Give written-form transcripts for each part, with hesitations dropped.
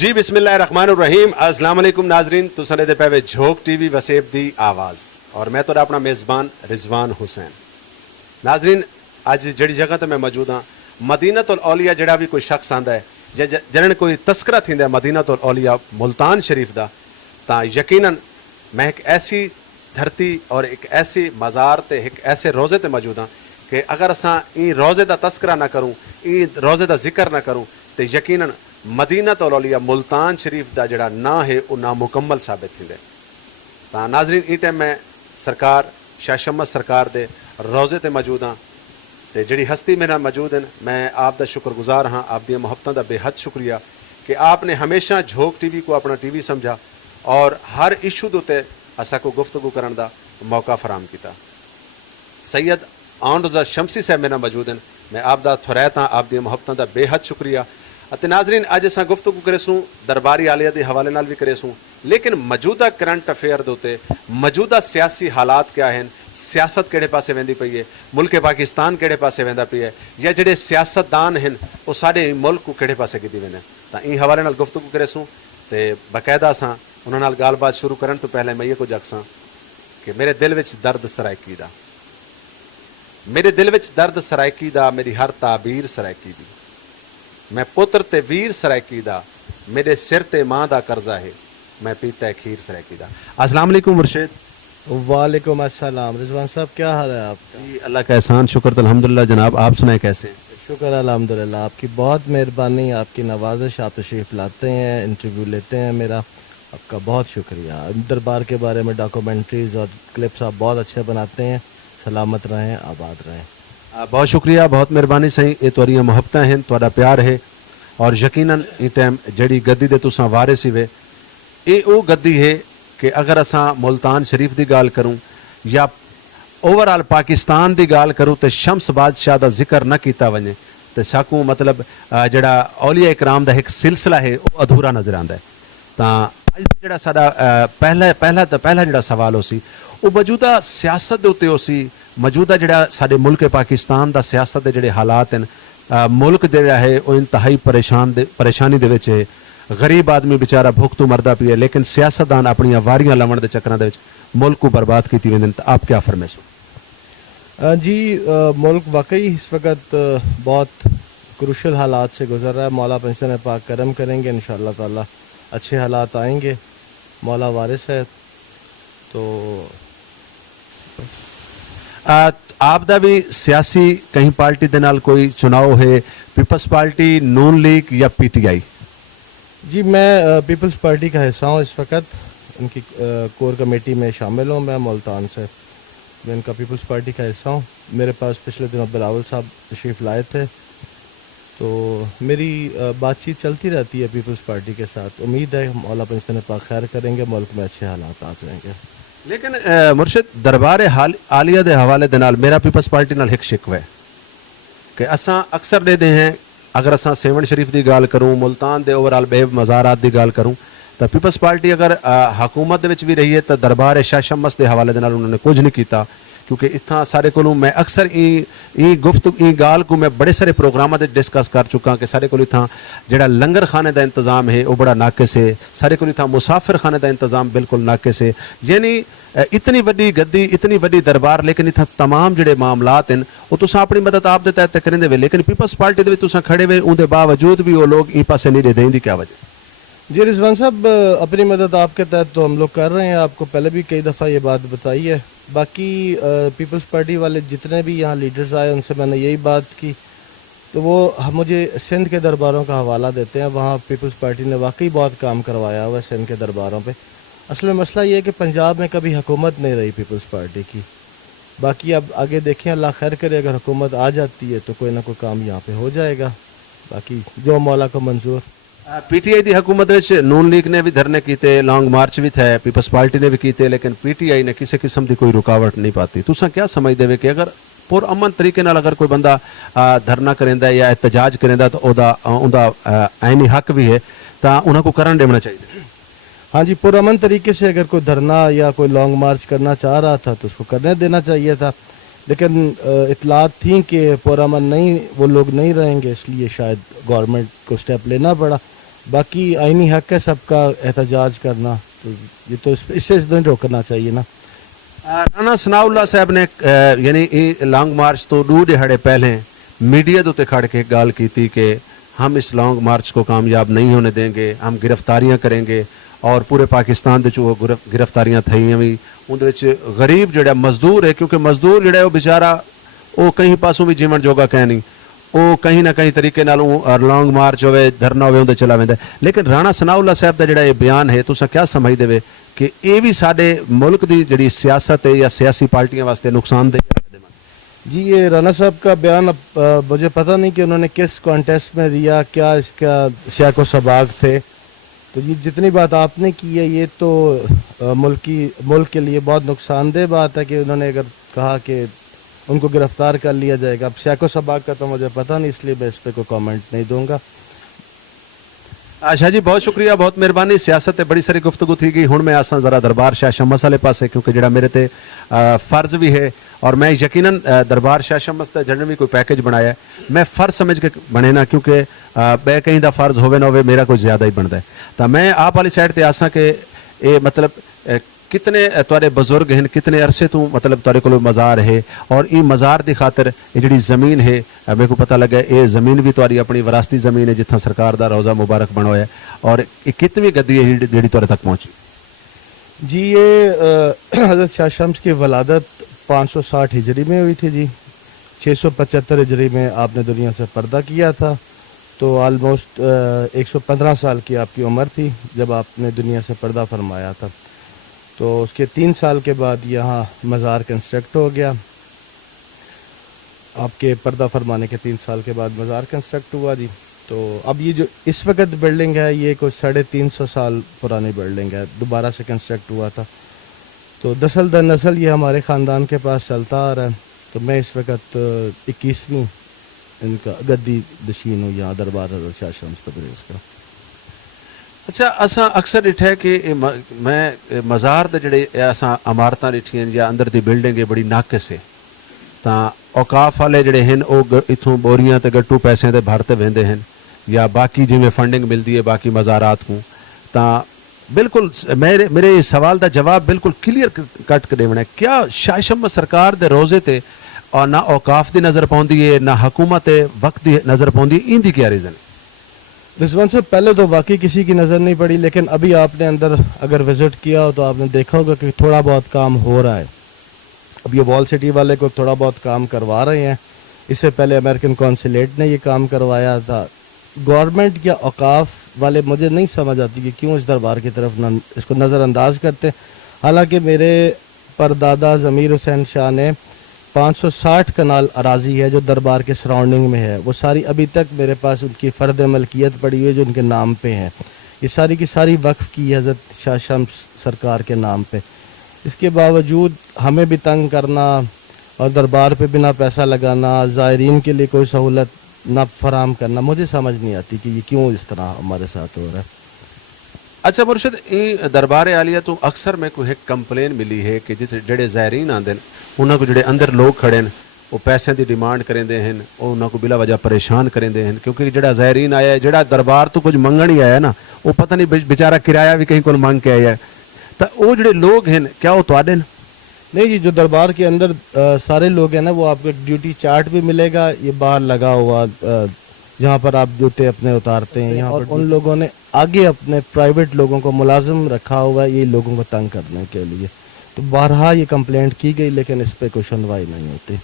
जी बिस्मिल्लाहिर्रहमानिर्रहीम। अस्सलाम वालेकुम नाजरीन, तुसां दे पे वे झोक टीवी वसेब दी आवाज़ और मैं तो अपना मेज़बान रिजवान हुसैन। नाजरीन, अज जड़ी जगह तो मैं मौजूद हाँ, मदीनतुल औलिया जड़ा भी कोई शख्स आंदा है जन कोई तस्करा थींदा है मदीनतुल औलिया मुल्तान शरीफ दा, तां यकीनन मैं एक ऐसी धरती और एक ऐसी मज़ार ते एक ऐसे रोज़े ते मौजूद हाँ कि अगर असां ई रोज़े दा तस्करा ना करूँ, ई रोज़े दा जिक्र ना करूँ तो यकीनन मदीनतुल औलिया मुल्तान शरीफ का जड़ा ना है वो नामुकम्मल साबित थींदे। तां नाज़रीन, ई टाइम मैं सरकार शाह शम्स सरकार दे रोज़े ते मौजूद हाँ ते जड़ी हस्ती मेरे नाल मौजूद हैं, मैं आप दा शुक्रगुजार हाँ, आप दी मुहब्बतां दा बेहद शुक्रिया कि आपने हमेशा झोक टीवी को अपना टीवी समझा और हर इशू दे उत्ते असा को गुफ्तगू करन दा मौका फराम किया। सैयद आउन रज़ा शमसी साहब मेरे नाल मौजूद हैं, मैं आप दा थुरैत हाँ, आप दी मुहब्बतां दा बेहद शुक्रिया। अते नाजरीन, अज असां गुफ्तगू करेसूँ दरबारी आलिया के हवाले नाल भी करेसूँ, लेकिन मौजूदा करंट अफेयर दे उत्ते मौजूदा सियासी हालात क्या हैं, सियासत किहड़े पासे वेंदी पई है, मुल्क पाकिस्तान किहड़े पासे वेंदा पई है, या जिहड़े सियासतदान हैं वो साडे मुल्क को किहड़े पासे कीती वेंदे। तां ई हवाले नाल गुफ्तगू करेसूँ ते बाकायदा असां उन्हां नाल गलबात शुरू करन तो पहले मैं ये कुछ आखां कि मेरे दिल विच दर्द सराइकी दा, मेरे दिल विच दर्द सराइकी दा, मेरी हर ताबीर सराइकी दी, मैं पुत्र ते वीर सराइकी दा, मेरे सिर ते मां दा कर्जा है, मैं पीता है खीर सराइकी दा। अस्सलाम वालेकुम मुर्शिद। वालेकुम अस्सलाम। रिजवान साहब, क्या हाल है आपका? जी अल्लाह का एहसान, शुक्र अल्हम्दुलिल्लाह। जनाब आप सुनाए कैसे हैं? शुक्र अल्हम्दुलिल्लाह, आपकी बहुत मेहरबानी, आपकी नवाजिश, आप तशरीफ़ लाते हैं, इंटरव्यू लेते हैं मेरा, आपका बहुत शुक्रिया। दरबार के बारे में डॉक्यूमेंट्रीज़ और क्लिप्स आप बहुत अच्छे बनाते हैं। सलामत रहें, आबाद रहें। बहुत शुक्रिया, बहुत मेहरबानी सही। ये तुहाड़ियां मुहब्बतां हैं, तुहाड़ा प्यार है और यकीनन ई टाइम जड़ी गद्दी दे तुसां वारिस ही वे, ये वो गद्दी है कि अगर असां मुल्तान शरीफ की गाल करूँ या ओवरऑल पाकिस्तान की गाल करूँ तो शम्स बादशाह का जिक्र न किया वने तो साकू मतलब जड़ा औलिया इकराम का एक सिलसिला है वो अधूरा नजर आता है। तां अज जड़ा साडा पहला जड़ा सवाल हो सी वो मौजूदा सियासत दे उत्ते हो सी, मौजूदा जड़ा साडे मुल्क पाकिस्तान दा सियासत दे जड़े हालात हैं, मुल्क जड़ा है वो इंतहाई परेशानी दे विच है, गरीब आदमी बेचारा भुख तो मरदा पिया, लेकिन सियासतदान अपनी वारियां लावन दे चक्करां दे विच मुल्क को बर्बाद कीती वेंदे। तो आप क्या फरमाइशो? जी, मुल्क वाकई इस वक्त बहुत क्रूशल हालात से गुजर रहा है। मौला पंजतन पाक करम करेंगे, इंशाअल्लाह ताला अच्छे हालात आएंगे, मौला वारिस है। तो आप दा भी सियासी कहीं पार्टी दे नाल कोई चुनाव है, पीपल्स पार्टी, नून लीग या पीटीआई? जी, मैं पीपल्स पार्टी का हिस्सा हूँ इस वक्त, इनकी कोर कमेटी में शामिल हूँ। मैं मुल्तान से, मैं इनका पीपल्स पार्टी का हिस्सा हूँ। मेरे पास पिछले दिनों बिलावल साहब तशरीफ़ लाए थे, तो मेरी बातचीत चलती रहती है पीपल्स पार्टी के साथ। उम्मीद है मौला पंजतन पाक खैर करेंगे, मुल्क में अच्छे हालात आ जाएंगे। लेकिन मुर्शिद, दरबार आलिया के हवाले दे नाल मेरा पीपल्स पार्टी नाल एक शिकवा है कि असां अक्सर देते हैं, अगर असां सेवन शरीफ की गाल करूँ, मुल्तान दे ओवरऑल बेब मज़ारात की गाल करूँ तो पीपल्स पार्टी अगर हुकूमत दे भी रही है तो दरबार शाह शम्स के हवाले दे नाल उन्होंने कुछ नहीं किया, क्योंकि इतना सारे को मैं अक्सर ई गाल को मैं बड़े सारे प्रोग्राम से डिस्कस कर चुका कि सारे को इतना जड़ा लंगर खाने का इंतज़ाम है वो बड़ा नाकिस है, सारे को इतना मुसाफिर खाने का इंतज़ाम बिल्कुल नाकिस है। यानी इतनी वड्डी गद्दी, इतनी वड्डी दरबार, लेकिन इतना तमाम जोड़े मामलात हैं वो तुसां अपनी मदद आप दे तहत करेंदे वे, लेकिन पीपल्स पार्टी दे तुसां खड़े वे, उनके बावजूद भी वो लोग ई पासे नहीं दे दी, क्या वजह? जी रिजवान साहब, अपनी मदद आपके तहत तो हम लोग कर रहे हैं, आपको पहले भी कई दफ़ा ये बात बताई है। बाकी पीपल्स पार्टी वाले जितने भी यहाँ लीडर्स आए उनसे मैंने यही बात की, तो वो मुझे सिंध के दरबारों का हवाला देते हैं। वहाँ पीपल्स पार्टी ने वाकई बहुत काम करवाया हुआ है सिंध के दरबारों पे। असल में मसला ये है कि पंजाब में कभी हुकूमत नहीं रही पीपल्स पार्टी की। बाकी अब आगे देखें, अल्लाह खैर करे, अगर हुकूमत आ जाती है तो कोई ना कोई काम यहाँ पे हो जाएगा, बाकी जो मौला को मंजूर। पीटीआई की हुकूमत नून लीग ने भी धरने किए, लॉन्ग मार्च भी थे, पीपल्स पार्टी ने भी किए, लेकिन पीटीआई ने किसी किस्म की कोई रुकावट नहीं पाती। तुसां क्या समझते हो कि अगर पुरअमन तरीके नाल अगर कोई बंदा धरना करेंदा या एहतजाज करेंदा तो उहदा आईनी हक भी है, तो उन्हां को करन देना चाहिए? हाँ जी, पुरअमन तरीके से अगर कोई धरना या कोई लॉन्ग मार्च करना चाह रहा था तो उसको करने देना चाहिए था, लेकिन इतलात थी कि पुरअमन नहीं, वो लोग नहीं रहेंगे, इसलिए शायद गवर्नमेंट को स्टेप लेना पड़ा। बाकी आईनी हक है सबका एहतजाज करना, तो ये तो इससे नहीं रोकना चाहिए ना। ਰਾਣਾ ਸਨਾਉल्ला ਸਾਹਿਬ ਨੇ ਯਾਨੀ ਇਹ ਲੌਂਗ ਮਾਰਚ ਤੋਂ 2 ਦਿਹਾੜੇ ਪਹਿਲੇ मीडिया ਦੇ ਉੱਤੇ ਖੜ ਕੇ ਗੱਲ ਕੀਤੀ कि हम इस लॉन्ग मार्च को कामयाब नहीं होने देंगे, हम गिरफ्तारियां करेंगे और पूरे पाकिस्तान ਦੇ वो गिरफ्तारियां थईਆਂ ਵੀ ਉਹਦੇ ਵਿੱਚ ਗਰੀਬ ਜਿਹੜਾ ਮਜ਼ਦੂਰ ਹੈ, ਕਿਉਂਕਿ ਮਜ਼ਦੂਰ ਜਿਹੜਾ ਉਹ ਵਿਚਾਰਾ ਉਹ ਕहीं ਪਾਸੋਂ ਵੀ ਜੀਵਨ ਜੋਗਾ ਕਹਿ ਨਹੀਂ, ਉਹ ਕहीं ਨਾ ਕहीं ਤਰੀਕੇ ਨਾਲ ਉਹ ਲੌਂਗ ਮਾਰਚ ਹੋਵੇ ਧਰਨਾ ਹੋਵੇ ਉਹਦੇ ਚਲਾ ਵੈਂਦਾ। ਲੇਕਿਨ ਰਾਣਾ ਸਨਾਉल्ला ਸਾਹਿਬ ਦਾ ਜਿਹੜਾ ਇਹ ਬਿਆਨ ਹੈ ਤੁਸੀਂ ਕਿਆ ਸਮਝਦੇ ਵੇ ਕਿ ਇਹ ਵੀ ਸਾਡੇ ਮੁਲਕ ਦੀ ਜਿਹੜੀ ਸਿਆਸਤ ਹੈ ਜਾਂ ਸਿਆਸੀ ਪਾਰਟੀਆਂ ਵਾਸਤੇ ਨੁਕਸਾਨदेह ਹੈ? जी ये राणा साहब का बयान अब मुझे पता नहीं कि उन्होंने किस कॉन्टेस्ट में दिया, क्या इसका सियाको सबाक थे। तो ये जितनी बात आपने की है ये तो मुल्क के लिए बहुत नुकसानदेह बात है कि उन्होंने अगर कहा कि उनको गिरफ्तार कर लिया जाएगा। अब सियाको सबाक का तो मुझे पता नहीं, इसलिए मैं इस पर कोई कमेंट नहीं दूंगा। अच्छा जी, बहुत शुक्रिया, बहुत मेहरबानी। सियासत ते बड़ी सारी गुफ्तगू थी गई। हुण मैं आसा जरा दरबार शाह शम्स वाले पासे, क्योंकि जिहड़ा मेरे ते फर्ज भी है और मैं यकीनन दरबार शाह शम्स दा जड़न भी कोई पैकेज बनाया है, मैं फर्ज समझ के बने ना, क्योंकि बे कहीं दा फर्ज होवे ना होवे मेरा कोई ज़्यादा ही बनता है। तो मैं आप वाली साइड ते आसा कि ये मतलब कितने तुहाडे बजुर्ग हैं, कितने अरसे तो मतलब तुहाडे कोल मज़ार है और ये मज़ार की खातर ये जिहड़ी ज़मीन है मेरे को पता लगा ये ज़मीन भी तुहाडी अपनी विरासती ज़मीन है जित्थां सरकार दा रोज़ा मुबारक बना होया है, और ये कितनी गद्दी है जिहड़ी तुहाडे तक पहुंची? जी ये हज़रत शाह शम्स की वलादत 560 हिजरी में हुई थी जी। 675 हिजरी में आपने दुनिया से पर्दा किया था, तो आलमोस्ट 115 साल की आपकी उम्र थी जब आपने दुनिया से पर्दा फरमाया था। तो उसके 3 साल के बाद यहाँ मज़ार कंस्ट्रक्ट हो गया। आपके पर्दा फरमाने के 3 साल के बाद मज़ार कंस्ट्रक्ट हुआ जी। तो अब ये जो इस वक्त बिल्डिंग है ये कोई 350 साल पुरानी बिल्डिंग है, दोबारा से कंस्ट्रक्ट हुआ था। तो दसल दर नस्ल ये हमारे ख़ानदान के पास चलता आ रहा है। तो मैं इस वक्त 21वीं इनका गद्दी नशीन हूँ यहाँ दरबार हज़रत शाह शम्स तबरेज़ का। अच्छा, असा अक्सर डिठा है कि मैं मज़ार दे जिहड़े असां इमारतां डिठियां या अंदर दी बिल्डिंग है बड़ी नाकिस है, तां औकाफ वाले जिहड़े हैं वो इत्थों बोरियां ते गट्टू पैसे दे भरते वेंदे हैं या बाकी जिवें फंडिंग मिलती है बाकी मज़ारात को। तां बिल्कुल मेरे इस सवाल का जवाब बिल्कुल क्लीयर कट के देना है, क्या शाह शम्स सरकार दे रोज़े ते और ना औकाफ की नज़र पाउंदी है ना हुकूमत वक्त की नज़र पाउंदी है, इनकी क्या रीज़न है? रिजवान साहब पहले तो वाकई किसी की नज़र नहीं पड़ी, लेकिन अभी आपने अंदर अगर विज़िट किया हो तो आपने देखा होगा कि थोड़ा बहुत काम हो रहा है। अब ये वॉल सिटी वाले को थोड़ा बहुत काम करवा रहे हैं, इससे पहले अमेरिकन कौंसलेट ने ये काम करवाया था। गवर्नमेंट या औकाफ वाले मुझे नहीं समझ आती कि क्यों इस दरबार की तरफ इसको नज़रअंदाज करते। हालांकि मेरे परदादा ज़मीर हुसैन शाह ने 560 कनाल अराजी है जो दरबार के सराउंडिंग में है, वो सारी अभी तक मेरे पास उनकी फ़र्द मलकियत पड़ी हुई है जो उनके नाम पे है। ये सारी की सारी वक्फ़ की हज़रत शाह शम्स सरकार के नाम पे। इसके बावजूद हमें भी तंग करना और दरबार पे बिना पैसा लगाना, ज़ायरीन के लिए कोई सहूलत ना फराम करना, मुझे समझ नहीं आती कि ये क्यों इस तरह हमारे साथ हो रहा है। अच्छा मुर्शद, ये दरबार आलिया तो अक्सर मैं कोई एक कंप्लेन मिली है कि जिहड़े ज़ायरीन आंदे उन्हां को जिहड़े अंदर लोग खड़े हैं वो पैसे की डिमांड करेंदे हैं, वो उन्हां को बिला वजह परेशान करेंदे हैं, क्योंकि जिहड़ा ज़ायरीन आया है जिहड़ा दरबार तो कुछ मंगण ही आया ना, वो पता नहीं बेचारा किराया भी कहीं को मंग के आया है। तो वो जिहड़े लोग हैं क्या वो तुहाडे ने? नहीं जी, जो दरबार के अंदर सारे लोग हैं ना, वो आपको ड्यूटी चार्ट भी मिलेगा, ये बाहर लगा हुआ जहाँ पर आप जूते अपने उतारते हैं यहाँ, और उन लोगों ने आगे अपने प्राइवेट लोगों को मुलाजिम रखा हुआ है ये लोगों को तंग करने के लिए। तो बारहा ये कंप्लेंट की गई लेकिन इस पर कोई सुनवाई नहीं होती।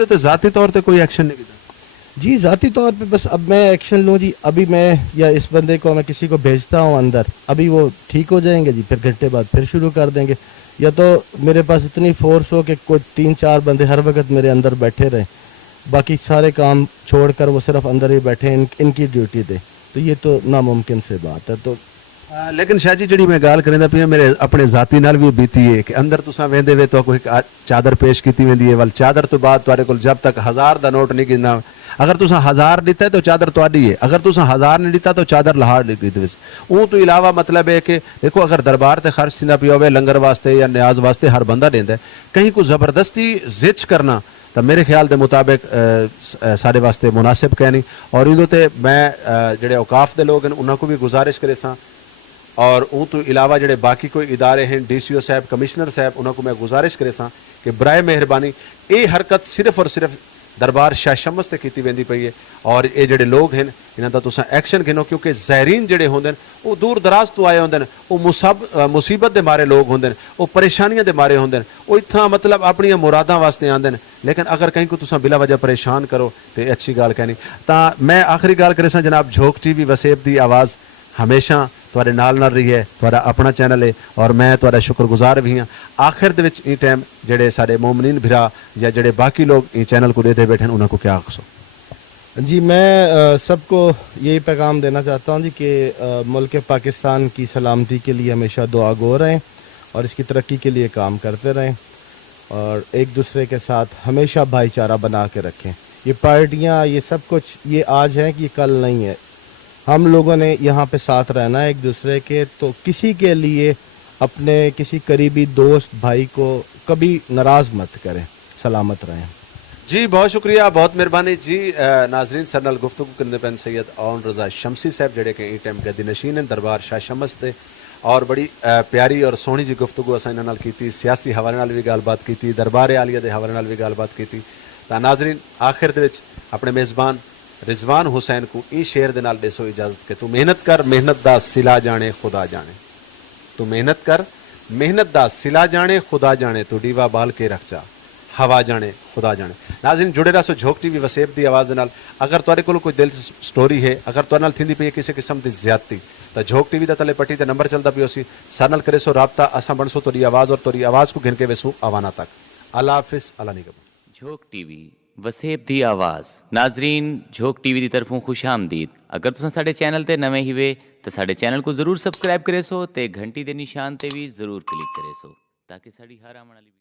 तो ज़ाती तौर पर कोई एक्शन नहीं किया जी? ज़ाती तौर पे बस अब मैं एक्शन लूँ जी, अभी मैं या इस बंदे को मैं किसी को भेजता हूँ अंदर, अभी वो ठीक हो जाएंगे जी, फिर घंटे बाद फिर शुरू कर देंगे, या तो मेरे पास इतनी फोर्स हो कि कोई 3-4 बंदे हर वक्त मेरे अंदर बैठे रहें, बाकी सारे काम छोड़कर वो सिर्फ अंदर ही बैठे इनकी ड्यूटी दे, तो ये तो नामुमकिन से बात है। तो लेकिन शाह जी जी मैं गाल करें पे मेरे अपने जाती नाल भी बीती है कि अंदर तुसा वेंदे वे तो कोई चादर पेश की वेंदी है, वाल चादर तो बाद तुहाडे कोल जब तक 1000 का नोट नहीं गिनना, अगर तुसा 1000 दिता है तो चादर तुहाडी है, अगर तुसा 1000 नहीं दिता तो चादर लाहौर दी वो तो इलावा मतलब है कि देखो अगर दरबार ते खर्च थींदा पिया होवे लंगर वास्ते या न्याज वास्ते हर बंदा देंदा है, कहीं को जबरदस्ती जिच करना ਤਾਂ ਮੇਰੇ ਖਿਆਲ ਦੇ ਮੁਤਾਬਕ ਸਾਡੇ ਵਾਸਤੇ ਮੁਨਾਸਿਬ ਕਹਿ ਨਹੀਂ। ਔਰ ਇਹਦੇ ਤੇ ਮੈਂ ਜਿਹੜੇ ਔਕਾਫ ਦੇ ਲੋਕ ਹਨ ਉਹਨਾਂ को भी गुजारिश करे सां और उन तो इलावा ਜਿਹੜੇ बाकी कोई इदारे हैं DCO साहब कमिश्नर साहब ਉਹਨਾਂ को मैं गुजारिश करे सां कि बराए मेहरबानी ये हरकत सिर्फ और सिर्फ दरबार शाह शमस ते कीती वेंदी पई है और ये ਜਿਹੜੇ ਲੋਕ हैं इन्हां दा तुसां एक्शन गिनो क्योंकि ज़ायरीन ਜਿਹੜੇ ਹੁੰਦੇ ਨੇ ਉਹ ਦੂਰ ਦਰਾਜ਼ ਤੋਂ ਆਏ ਹੁੰਦੇ ਨੇ ਉਹ ਮੁਸੀਬਤ ਦੇ ਮਾਰੇ ਲੋਕ ਹੁੰਦੇ ਨੇ ਉਹ ਪਰੇਸ਼ਾਨੀਆਂ ਦੇ ਮਾਰੇ ਹੁੰਦੇ ਨੇ ਉਹ ਇੱਥਾਂ ਮਤਲਬ ਆਪਣੀਆਂ ਮੁਰਾਦਾਂ ਵਾਸਤੇ ਆਉਂਦੇ ਨੇ ਲੇਕਿਨ ਅਗਰ ਕਹੀਂ ਕੋ ਤੁਸੀਂ ਬਿਲਾ ਵਜ੍ਹਾ ਪਰੇਸ਼ਾਨ ਕਰੋ ਤੇ ਅੱਛੀ ਗੱਲ ਕਹਿਣੀ। ਤਾਂ ਮੈਂ ਆਖਰੀ ਗੱਲ ਕਰੇ ਸਾਂ ਜਨਾਬ ਝੋਕ ਟੀਵੀ ਵਸੇਬ ਦੀ ਆਵਾਜ਼ ਹਮੇਸ਼ਾ ਤੁਹਾਡੇ ਨਾਲ ਰਹੀ ਹੈ, ਤੁਹਾਡਾ ਆਪਣਾ ਚੈਨਲ ਹੈ ਔਰ ਮੈਂ ਤੁਹਾਡਾ ਸ਼ੁਕਰਗੁਜ਼ਾਰ ਵੀ ਹਾਂ। ਆਖਿਰ ਦੇ ਵਿੱਚ ਇਹ ਟਾਈਮ ਜਿਹੜੇ ਸਾਡੇ ਮੂਮਨੀਨ ਭਰਾ ਜਾਂ ਜਿਹੜੇ ਬਾਕੀ ਲੋਕ ਇਹ ਚੈਨਲ को देते बैठे हैं उनको क्या आखो? जी मैं सबको यही पैगाम देना चाहता हूँ जी कि मुल्क पाकिस्तान की सलामती के लिए हमेशा दुआ गो रहें और इसकी तरक्की के लिए काम करते रहें और एक दूसरे के साथ हमेशा भाईचारा बना के रखें। ये पार्टियाँ ये सब कुछ ये आज है कि कल नहीं है। हम लोगों ने यहाँ पे साथ रहना है एक दूसरे के, तो किसी के लिए अपने किसी करीबी दोस्त भाई को कभी नाराज़ मत करें। सलामत रहें जी। बहुत शुक्रिया, बहुत मेहरबानी जी। नाजरीन सर नाल गुफ्तगू करने पैन सैयद ओन रज़ा शमसी साहब जेडे कि टाइम गद्दी नशीन हैं दरबार शाह शमस ते और बड़ी प्यारी और सोहनी जी गुफ्तगू असां इन्हां नाल कीती, सियासी हवाले नाल भी गलबात कीती, दरबार आलिया दे हवाले नाल भी गलबात कीती। तां नाजरीन आखिर दे विच अपने मेज़बान रिजवान हुसैन को ई शेर दे नाल देसो इजाजत कि तू मेहनत कर, मेहनत दा सिला जाने खुदा जाने। तू मेहनत कर, मेहनत दा सिला जाने खुदा जाने। तू डीवा बाल के रख जा, हवा जाने खुदा जाने। नाज़रीन जुड़े रहो झोक टीवी वसेब दी आवाज़ दे नाल। अगर तुहाडे कोल कोई दिल स्टोरी है, अगर तुहाडे नाल थींदी पई किसी किस्म दी ज़्यादती, तो झोक टीवी दा तले पट्टी ते नंबर चलदा पियो सी, सारे नाल करे सो राबता, असां बनसो तुहाडी आवाज़ और तुहाडी आवाज़ को गिन के वेसू आवाना तक। अल्लाह हाफिज़, अल्लाह निगहबान। झोक टीवी वसेब दी आवाज़। नाजरीन झोक टीवी दी तरफों खुश आमदीद। अगर तुसां साडे चैनल ते नवे ही वे तो साडे चैनल को जरूर सबसक्राइब करे सो ते घंटी दे निशान ते भी जरूर क्लिक करे सो ताकि साडी हर आने वाली